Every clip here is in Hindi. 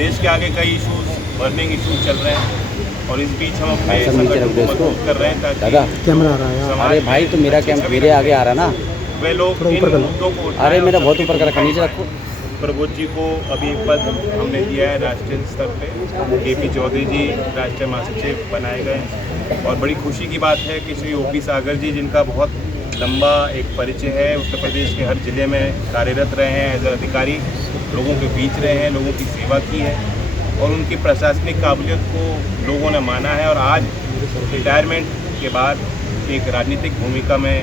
देश के आगे कई इशूज़, बर्निंग इशूज़ चल रहे हैं और इस बीच हम अपने संगठन को मजबूत कर रहे हैं ताकि कैमरा आ रहा है। अरे भाई तो मेरा मेरे आगे आ रहा ना। वे लोग इन मुद्दों को उठाएं। अरे मेरा बहुत ऊपर कर रखा, नीचे रखो। प्रबोध जी को अभी पद हमने दिया है राष्ट्रीय स्तर पे। केपी चौधरी जी राष्ट्रीय महासचिव बनाए गए और बड़ी खुशी की बात है कि श्री ओपी सागर जी, जिनका बहुत लंबा एक परिचय है, उत्तर प्रदेश के हर जिले में कार्यरत रहे हैं एज अधिकारी, लोगों के बीच रहे हैं, लोगों की सेवा की है और उनकी प्रशासनिक काबिलियत को लोगों ने माना है और आज रिटायरमेंट के बाद एक राजनीतिक भूमिका में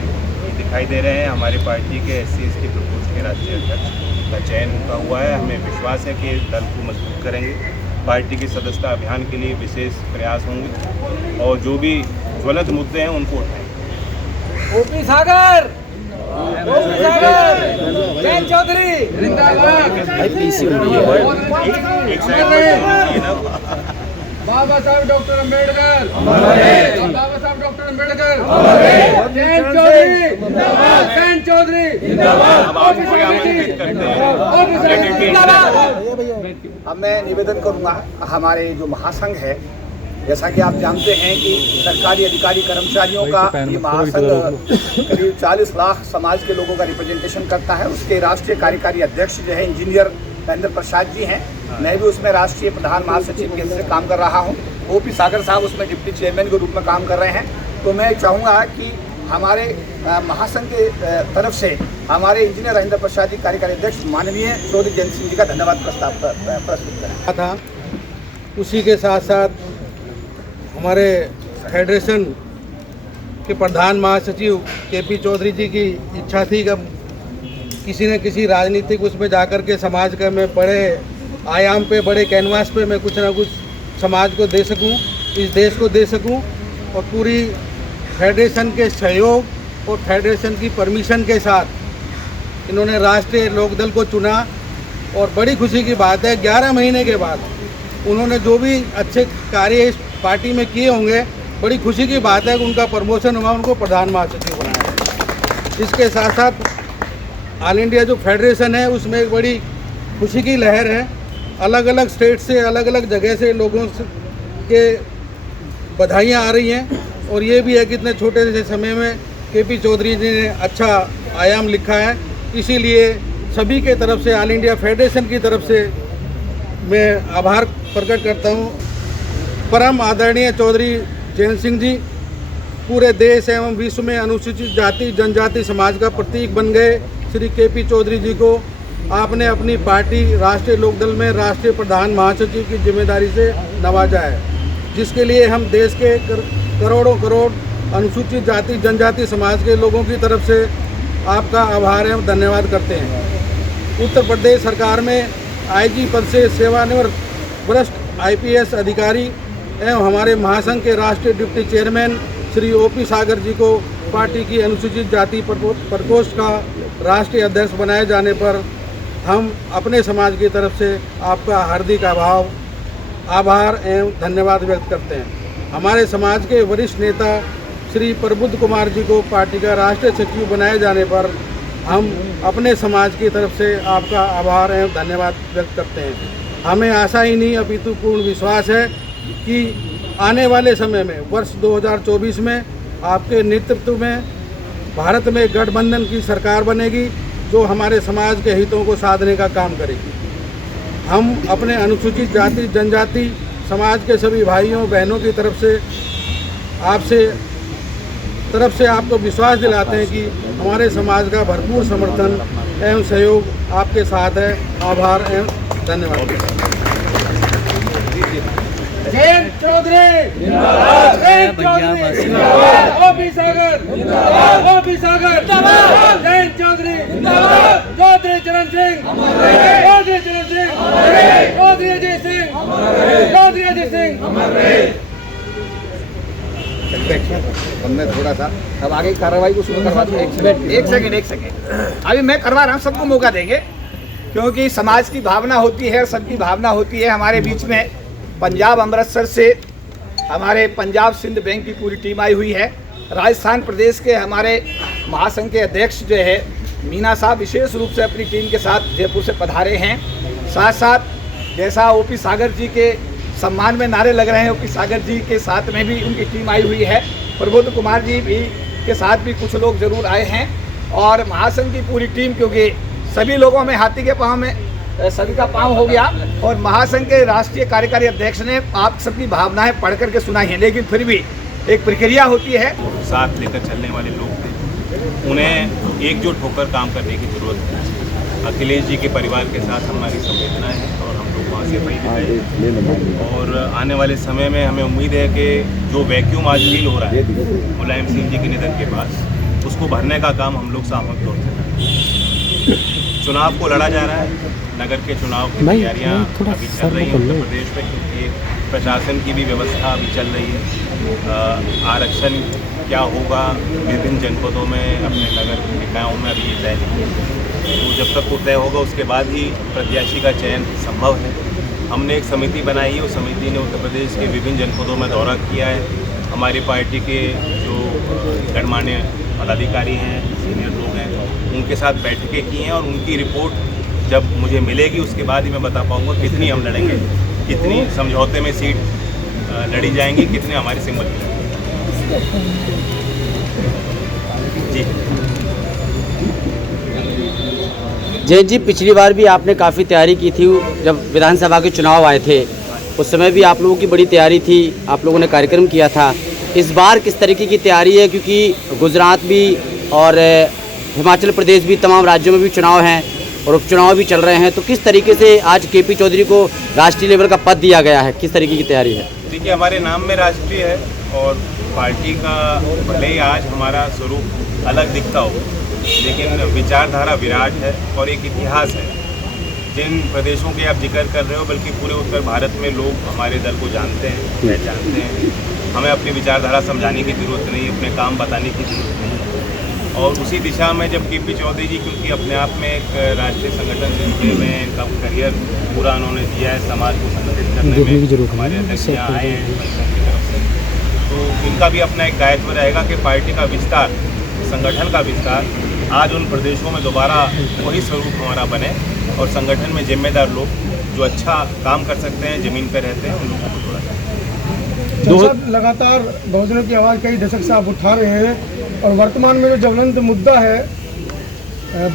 दिखाई दे रहे हैं। हमारी पार्टी के SC/ST प्रकोष्ठ के राष्ट्रीय अध्यक्ष का चयन उनका हुआ है। हमें विश्वास है कि दल को मजबूत करेंगे, पार्टी की सदस्यता अभियान के लिए विशेष प्रयास होंगे और जो भी ज्वलंत मुद्दे हैं उनको उठाएंगे। ओपी सागर, जैन चौधरी भाई पीसी हो रही है। एक साइड पर बाबा साहब डॉक्टर अम्बेडकर, बाबा साहब डॉक्टर अम्बेडकर, जैन चौधरी, जैन चौधरी, अब आप कोई आमंत्रित करते हैं। अब मैं निवेदन करूंगा, हमारे जो महासंघ है, जैसा कि आप जानते हैं कि सरकारी अधिकारी कर्मचारियों का ये महासंघ करीब 40 लाख समाज के लोगों का रिप्रेजेंटेशन करता है। उसके राष्ट्रीय कार्यकारी अध्यक्ष जो है इंजीनियर महेंद्र प्रसाद जी हैं। मैं भी उसमें राष्ट्रीय प्रधान महासचिव के से काम कर रहा हूं। ओपी सागर साहब उसमें डिप्टी चेयरमैन के रूप में काम कर रहे हैं। तो मैं चाहूँगा कि हमारे महासंघ के तरफ से हमारे इंजीनियर महेंद्र प्रसाद जी कार्यकारी अध्यक्ष माननीय चौधरी जयंत सिंह जी का धन्यवाद प्रस्ताव प्रस्तुत करें था। उसी के साथ साथ हमारे फेडरेशन के प्रधान महासचिव केपी चौधरी जी की इच्छा थी कि किसी न किसी राजनीतिक उसमें जाकर के समाज का मैं बड़े आयाम पे, बड़े कैनवास पे मैं कुछ ना कुछ समाज को दे सकूं, इस देश को दे सकूं और पूरी फेडरेशन के सहयोग और फेडरेशन की परमिशन के साथ इन्होंने राष्ट्रीय लोकदल को चुना। और बड़ी खुशी की बात है 11 महीने के बाद उन्होंने जो भी अच्छे कार्य इस पार्टी में किए होंगे, बड़ी खुशी की बात है कि उनका प्रमोशन हुआ, उनको प्रधान महासचिव बनाया। इसके साथ साथ ऑल इंडिया जो फेडरेशन है उसमें एक बड़ी खुशी की लहर है। अलग अलग स्टेट से, अलग अलग जगह से लोगों के बधाइयाँ आ रही हैं और ये भी है कि इतने छोटे से समय में केपी चौधरी जी ने अच्छा आयाम लिखा है। इसीलिए सभी के तरफ से, ऑल इंडिया फेडरेशन की तरफ से मैं आभार प्रकट करता हूँ। परम आदरणीय चौधरी जयंत सिंह जी पूरे देश एवं विश्व में अनुसूचित जाति जनजाति समाज का प्रतीक बन गए। श्री केपी चौधरी जी को आपने अपनी पार्टी राष्ट्रीय लोकदल में राष्ट्रीय प्रधान महासचिव की जिम्मेदारी से नवाजा है, जिसके लिए हम देश के करोड़ों करोड़ अनुसूचित जाति जनजाति समाज के लोगों की तरफ से आपका आभार एवं धन्यवाद करते हैं। उत्तर प्रदेश सरकार में IG पद से सेवानिवृत्त वरिष्ठ IPS अधिकारी एवं हमारे महासंघ के राष्ट्रीय डिप्टी चेयरमैन श्री ओपी सागर जी को पार्टी की अनुसूचित जाति प्रकोष्ठ का राष्ट्रीय अध्यक्ष बनाए जाने पर हम अपने समाज की तरफ से आपका हार्दिक आभार एवं धन्यवाद व्यक्त करते हैं। हमारे समाज के वरिष्ठ नेता श्री प्रबुद्ध कुमार जी को पार्टी का राष्ट्रीय सचिव बनाए जाने पर हम अपने समाज की तरफ से आपका आभार एवं धन्यवाद व्यक्त करते हैं। हमें आशा ही नहीं अपितु पूर्ण विश्वास है कि आने वाले समय में वर्ष 2024 में आपके नेतृत्व में भारत में गठबंधन की सरकार बनेगी जो हमारे समाज के हितों को साधने का काम करेगी। हम अपने अनुसूचित जाति जनजाति समाज के सभी भाइयों बहनों की तरफ से आपको विश्वास दिलाते हैं कि हमारे समाज का भरपूर समर्थन एवं सहयोग आपके साथ है। आभार एवं धन्यवाद। जैन चौधरी जिंदाबाद, जैन चौधरी जिंदाबाद, ओपी सागर जिंदाबाद, ओपी सागर जिंदाबाद, जैन चौधरी जिंदाबाद, चौधरी चरण सिंह, चौधरी चरण सिंह, चौधरी अजय सिंह, चौधरी अजय सिंह। हमने थोड़ा सा अब आगे कार्रवाई को शुरू करवा दो। एक सेकंड अभी मैं करवा रहा हूँ, सबको मौका देंगे क्योंकि समाज की भावना होती है, सबकी भावना होती है। हमारे बीच में पंजाब अमृतसर से हमारे पंजाब सिंध बैंक की पूरी टीम आई हुई है। राजस्थान प्रदेश के हमारे महासंघ के अध्यक्ष जो है मीना साहब विशेष रूप से अपनी टीम के साथ जयपुर से पधारे हैं। साथ साथ जैसा ओपी सागर जी के सम्मान में नारे लग रहे हैं, ओपी सागर जी के साथ में भी उनकी टीम आई हुई है, प्रबोध कुमार जी भी के साथ भी कुछ लोग जरूर आए हैं, और महासंघ की पूरी टीम, क्योंकि सभी लोगों में हाथी के पाँव में सभी का पाँव हो गया, और महासंघ के राष्ट्रीय कार्यकारी अध्यक्ष ने आप सबकी भावनाएं पढ़ करके सुनाई हैं, लेकिन फिर भी एक प्रक्रिया होती है। साथ लेकर चलने वाले लोग थे, उन्हें एकजुट होकर काम करने की जरूरत है। अखिलेश जी के परिवार के साथ हमारी संवेदना है और हम लोग वहाँ से वही दिखाए, और आने वाले समय में हमें उम्मीद है कि जो वैक्यूम आज फील हो रहा है मुलायम सिंह जी के निधन के बाद, उसको भरने का काम हम लोग सामूहिक तौर से करें। चुनाव को लड़ा जा रहा है, नगर के चुनाव की तैयारियाँ अभी चल रही हैं उत्तर प्रदेश में, क्योंकि प्रशासन की भी व्यवस्था अभी चल रही है। आरक्षण क्या होगा विभिन्न जनपदों में, अपने नगर निकायों में अभी तय नहीं है, तो जब तक वो तय होगा उसके बाद ही प्रत्याशी का चयन संभव है। हमने एक समिति बनाई है, उस समिति ने उत्तर प्रदेश के विभिन्न जनपदों में दौरा किया है। हमारी पार्टी के जो गणमान्य पदाधिकारी हैं, सीनियर लोग हैं, उनके साथ बैठकें की हैं, और उनकी रिपोर्ट जब मुझे मिलेगी उसके बाद ही मैं बता पाऊँगा कितनी हम लड़ेंगे, कितनी समझौते में सीट लड़ी जाएंगी, कितने हमारे सिंबल जी। जैन जी, पिछली बार भी आपने काफ़ी तैयारी की थी, जब विधानसभा के चुनाव आए थे उस समय भी आप लोगों की बड़ी तैयारी थी, आप लोगों ने कार्यक्रम किया था। इस बार किस तरीके की तैयारी है, क्योंकि गुजरात भी और हिमाचल प्रदेश भी, तमाम राज्यों में भी चुनाव हैं और उपचुनाव भी चल रहे हैं, तो किस तरीके से आज केपी चौधरी को राष्ट्रीय लेवल का पद दिया गया है, किस तरीके की तैयारी है? देखिए, हमारे नाम में राष्ट्रीय है, और पार्टी का भले ही आज हमारा स्वरूप अलग दिखता हो, लेकिन विचारधारा विराट है और एक इतिहास है। जिन प्रदेशों के आप जिक्र कर रहे हो, बल्कि पूरे उत्तर भारत में लोग हमारे दल को जानते हैं, पहचानते हैं। हमें अपनी विचारधारा समझाने की ज़रूरत नहीं, अपने काम बताने की ज़रूरत नहीं। और उसी दिशा में जब केपी चौधरी जी, क्योंकि अपने आप में एक राष्ट्रीय संगठन से जुड़े हुए हैं, इनका करियर पूरा उन्होंने दिया है समाज को संगठित करने में, हमारे अध्यक्ष यहाँ आए हैं संगठन की तरफ से, तो इनका भी अपना एक दायित्व रहेगा कि पार्टी का विस्तार, संगठन का विस्तार आज उन प्रदेशों में दोबारा वही स्वरूप हमारा बने, और संगठन में जिम्मेदार लोग जो अच्छा काम कर सकते हैं, ज़मीन पर रहते हैं, उन लोगों को जोड़ा जाए। लगातार बहुजनों की आवाज़ कई दशक से आप उठा रहे हैं, और वर्तमान में जो ज्वलंत मुद्दा है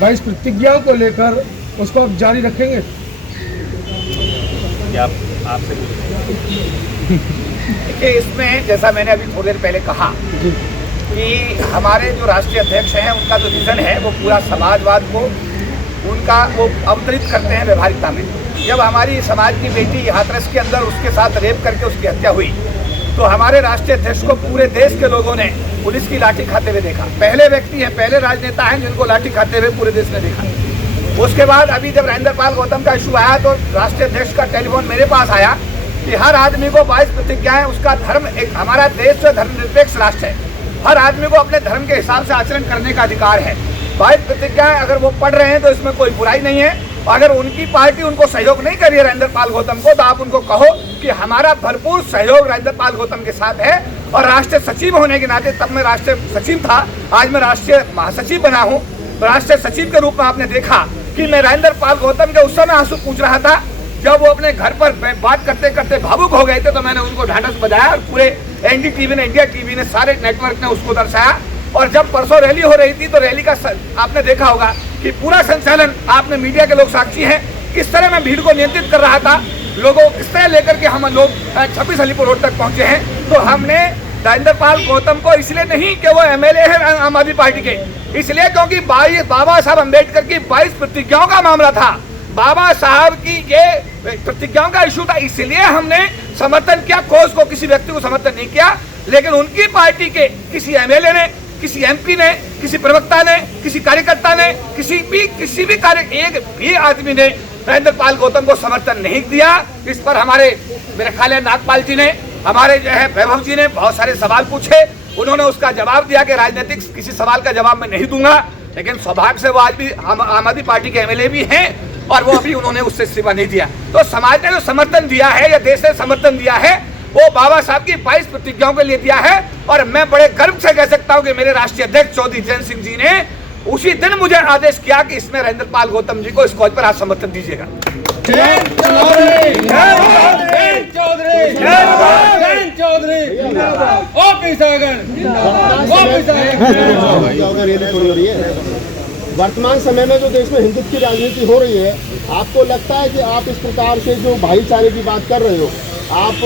22 प्रतिज्ञाओं को लेकर, उसको आप जारी रखेंगे? क्या आपसे देखिए, इसमें जैसा मैंने अभी थोड़ी देर पहले कहा कि हमारे जो राष्ट्रीय अध्यक्ष हैं, उनका जो विजन है वो पूरा समाजवाद को उनका वो अवतरित करते हैं व्यवहारिकता में। जब हमारी समाज की बेटी हाथरस के अंदर उसके साथ रेप करके उसकी हत्या हुई, तो हमारे राष्ट्रीय अध्यक्ष को पूरे देश के लोगों ने पुलिस की लाठी खाते हुए देखा। पहले व्यक्ति हैं, पहले राजनेता हैं जिनको लाठी खाते हुए पूरे देश ने देखा। उसके बाद अभी जब राजेंद्र पाल गौतम का इशू आया, तो राष्ट्रीय अध्यक्ष का टेलीफोन मेरे पास आया कि हर आदमी को 22 प्रतिज्ञाएं, उसका धर्म, एक हमारा देश जो धर्मनिरपेक्ष राष्ट्र है, हर आदमी को अपने धर्म के हिसाब से आचरण करने का अधिकार है। 22 प्रतिज्ञाएं अगर वो पढ़ रहे हैं तो इसमें कोई बुराई नहीं है। अगर उनकी पार्टी उनको सहयोग नहीं कर रही है राजेंद्र पाल गौतम को, तो आप उनको कहो कि हमारा भरपूर सहयोग राजेंद्र पाल गौतम के साथ है। और राष्ट्रीय सचिव होने के नाते, तब मैं राष्ट्रीय सचिव था, आज मैं राष्ट्रीय महासचिव बना हूँ। राष्ट्रीय सचिव के रूप में आपने देखा कि मैं राजेंद्र पाल गौतम के उस समय आंसू पूछ रहा था जब वो अपने घर पर बात करते करते भावुक हो गए थे, तो मैंने उनको ढांढस बजाया, और पूरे एनडीटीवी ने, इंडिया टीवी ने, सारे नेटवर्क ने उसको दर्शाया। और जब परसों रैली हो रही थी, तो रैली का आपने देखा होगा कि पूरा संचालन, आपने मीडिया के लोग साक्षी हैं, किस तरह मैं भीड़ को नियंत्रित कर रहा था, लोगों को किस तरह लेकर के हम लोग 26 अलीपुर रोड तक पहुंचे हैं। तो हमने राजेंद्र पाल गौतम को इसलिए नहीं कि वो एमएलए है आम आदमी पार्टी के, इसलिए क्योंकि बाबा साहब अम्बेडकर की 22 प्रतिज्ञाओं का मामला था, बाबा साहब की ये प्रतिज्ञाओं का इशू था, इसलिए हमने समर्थन किया। कोस को किसी व्यक्ति को समर्थन नहीं किया, लेकिन उनकी पार्टी के किसी एमएलए ने, किसी एमपी ने, किसी प्रवक्ता ने, किसी कार्यकर्ता ने, किसी भी एक भी आदमी ने राजेंद्र पाल गौतम को समर्थन नहीं दिया। इस पर हमारे मेरे ख्याल है नागपाल जी ने, हमारे जो है वैभव जी ने बहुत सारे सवाल पूछे, उन्होंने उसका जवाब दिया कि राजनीतिक किसी सवाल का जवाब मैं नहीं दूंगा। लेकिन सौभाग्य से वो आज भी आम आदमी पार्टी के एमएलए भी हैं, और वो अभी उन्होंने उससे इस्तीफा नहीं दिया। तो समाज ने जो समर्थन दिया है, या देश ने समर्थन दिया है, वो बाबा साहब की 22 प्रतिज्ञाओं के लिए दिया है। और मैं बड़े गर्व से कह सकता हूं कि मेरे राष्ट्रीय अध्यक्ष चौधरी जैन सिंह जी ने उसी दिन मुझे आदेश किया कि इसमें राजेंद्र पाल गौतम जी को इस कॉज पर आप समर्थन दीजिएगा। जयंत चौधरी जयंत चौधरी जयंत चौधरी ओपी सागर ओपी सागर। वर्तमान समय में जो देश में हिंदुत्व की राजनीति हो रही है, आपको लगता है कि आप इस प्रकार से जो भाईचारे की बात कर रहे हो, आप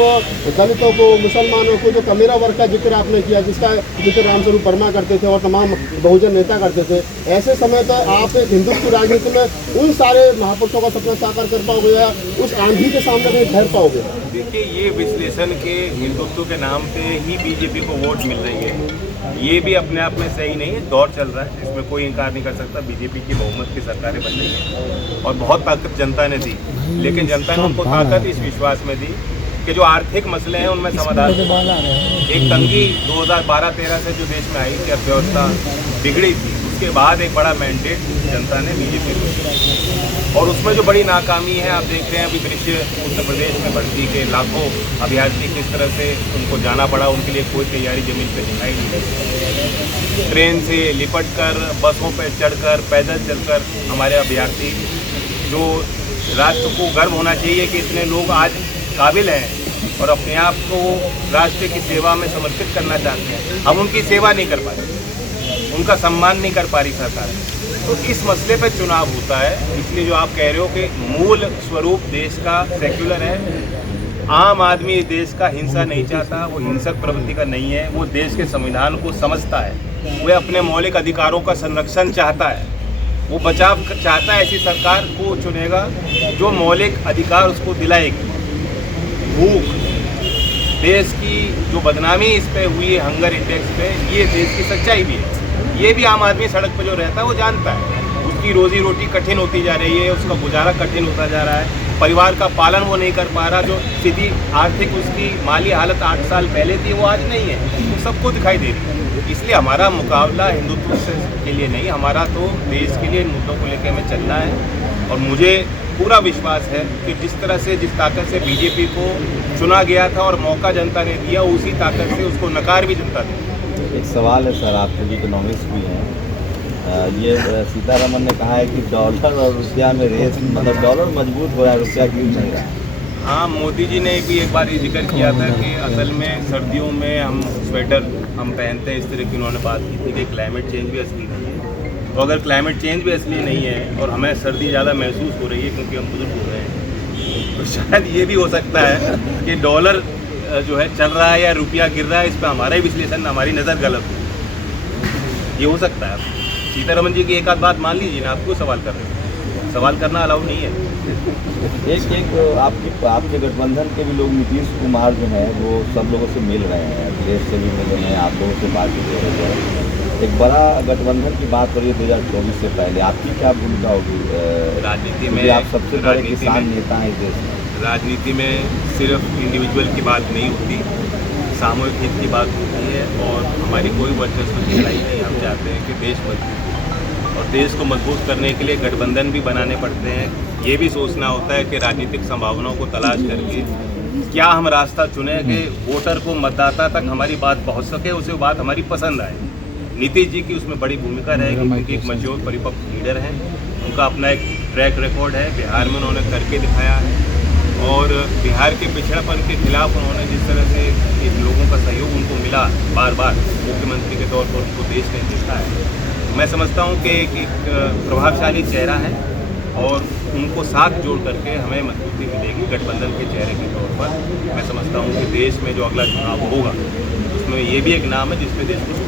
दलितों को, मुसलमानों को, जो कमेरा वर्ग का जिक्र आपने किया, जिसका जिक्र रामस्वरूप वर्मा करते थे और तमाम बहुजन नेता करते थे, ऐसे समय पर आप एक हिंदुत्व की राजनीति में उन सारे महापुरुषों का सपना साकार कर पाओगे या उस आंधी के सामने कहीं ठहर पाओगे? देखिए, ये विश्लेषण के हिंदुत्व के नाम पे ही बीजेपी को वोट मिल रही है, ये भी अपने आप में सही नहीं है। दौर चल रहा है, इसमें कोई इनकार नहीं कर सकता। बीजेपी की बहुमत की सरकारें बन रही हैं और बहुत ताकत जनता ने दी, लेकिन जनता ने उनको ताकत इस विश्वास में दी कि जो आर्थिक मसले हैं उनमें समाधान। एक तंगी 2012-13 से जो देश में आई थी, अर्थव्यवस्था बिगड़ी थी, उसके बाद एक बड़ा मैंडेट जनता ने बीजेपी को दिया और उसमें जो बड़ी नाकामी है, आप देख रहे हैं अभी दृश्य उत्तर प्रदेश में भर्ती के लाखों अभ्यर्थी किस तरह से उनको जाना पड़ा, उनके लिए कोई तैयारी जमीन पर दिखाई नहीं दी। ट्रेन से लिपट कर, बसों पर चढ़कर, पैदल चलकर हमारे अभ्यर्थी, जो राष्ट्र को गर्व होना चाहिए कि इतने लोग आज काबिल हैं और अपने आप को राष्ट्र की सेवा में समर्पित करना चाहते हैं, हम उनकी सेवा नहीं कर पा रहे, उनका सम्मान नहीं कर पा रही सरकार। तो इस मसले पर चुनाव होता है, इसलिए जो आप कह रहे हो कि मूल स्वरूप देश का सेक्युलर है, आम आदमी इस देश का हिंसा नहीं चाहता, वो हिंसक प्रवृत्ति का नहीं है, वो देश के संविधान को समझता है, वो अपने मौलिक अधिकारों का संरक्षण चाहता है, वो बचाव चाहता है। ऐसी सरकार को चुनेगा जो मौलिक अधिकार उसको दिलाएगी। भूख, देश की जो बदनामी इस पे हुई है हंगर इंडेक्स पे, ये देश की सच्चाई भी है। ये भी आम आदमी सड़क पर जो रहता है वो जानता है, उसकी रोजी रोटी कठिन होती जा रही है, उसका गुजारा कठिन होता जा रहा है, परिवार का पालन वो नहीं कर पा रहा, जो स्थिति आर्थिक उसकी माली हालत 8 साल पहले थी वो आज नहीं है, वो सबको दिखाई दे रही है। इसलिए हमारा मुकाबला हिंदुत्व के लिए नहीं, हमारा तो देश के लिए इन मुद्दों को लेकर हमें चलना है। और मुझे पूरा विश्वास है कि जिस तरह से, जिस ताकत से बीजेपी को चुना गया था और मौका जनता ने दिया, उसी ताकत से उसको नकार भी जनता दी। एक सवाल है सर, आप जो इकोनॉमिस्ट भी हैं, ये सीतारमन ने कहा है कि डॉलर और रुपया में रेस, मतलब डॉलर मजबूत हो रहा है, रुपया क्यों नहीं रहा? हाँ, मोदी जी ने भी एक बार ये जिक्र किया था कि असल में सर्दियों में हम स्वेटर हम पहनते हैं, इस तरह की उन्होंने बात की थी कि क्लाइमेट चेंज भी असली नहीं है। तो अगर क्लाइमेट चेंज भी असली नहीं है और हमें सर्दी ज़्यादा महसूस हो रही है क्योंकि हम बुजुर्ग हो रहे हैं, तो शायद ये भी हो सकता है कि डॉलर जो है चल रहा है या रुपया गिर रहा है, इस पर हमारा ही विश्लेषण, हमारी नज़र गलत हो, ये हो सकता है। सीतारमन जी की एक आध बात मान लीजिए ना, आप क्यों सवाल कर रहे हैं? सवाल करना अलाउ नहीं है। एक आपके गठबंधन के भी लोग, नीतीश कुमार जो है वो सब लोगों से मिल रहे हैं, अखिलेश से भी मिल रहे हैं, आप लोगों से बात कर रहे हैं, एक बड़ा गठबंधन की बात हो रही है 2024 से पहले, आपकी क्या भूमिका होगी राजनीति में? आप सबसे बड़े किसान नेता हैं इस देश में। राजनीति में सिर्फ इंडिविजुअल की बात नहीं होती, सामूहिक हित की बात होती है और हमारी कोई वर्चस्व की लड़ाई नहीं। हम चाहते हैं कि देश मजबूत, और देश को मजबूत करने के लिए गठबंधन भी बनाने पड़ते हैं। ये भी सोचना होता है कि राजनीतिक संभावनाओं को तलाश करके क्या हम रास्ता चुने कि वोटर को, मतदाता तक हमारी बात पहुंच सके, उसे बात हमारी पसंद आए। नीतीश जी की उसमें बड़ी भूमिका रहेगी क्योंकि एक मजबूत परिपक्व लीडर हैं, उनका अपना एक ट्रैक रिकॉर्ड है, बिहार में उन्होंने करके दिखाया है और बिहार के पिछड़ापन के खिलाफ उन्होंने जिस तरह से इन लोगों का सहयोग उनको मिला बार बार मुख्यमंत्री के तौर पर, उनको देश ने देखा है। मैं समझता हूँ कि एक प्रभावशाली चेहरा है और उनको साथ जोड़ करके हमें मजबूती मिलेगी गठबंधन के चेहरे के तौर पर। मैं समझता हूँ कि देश में जो अगला चुनाव होगा उसमें ये भी एक नाम है जिसमें देश को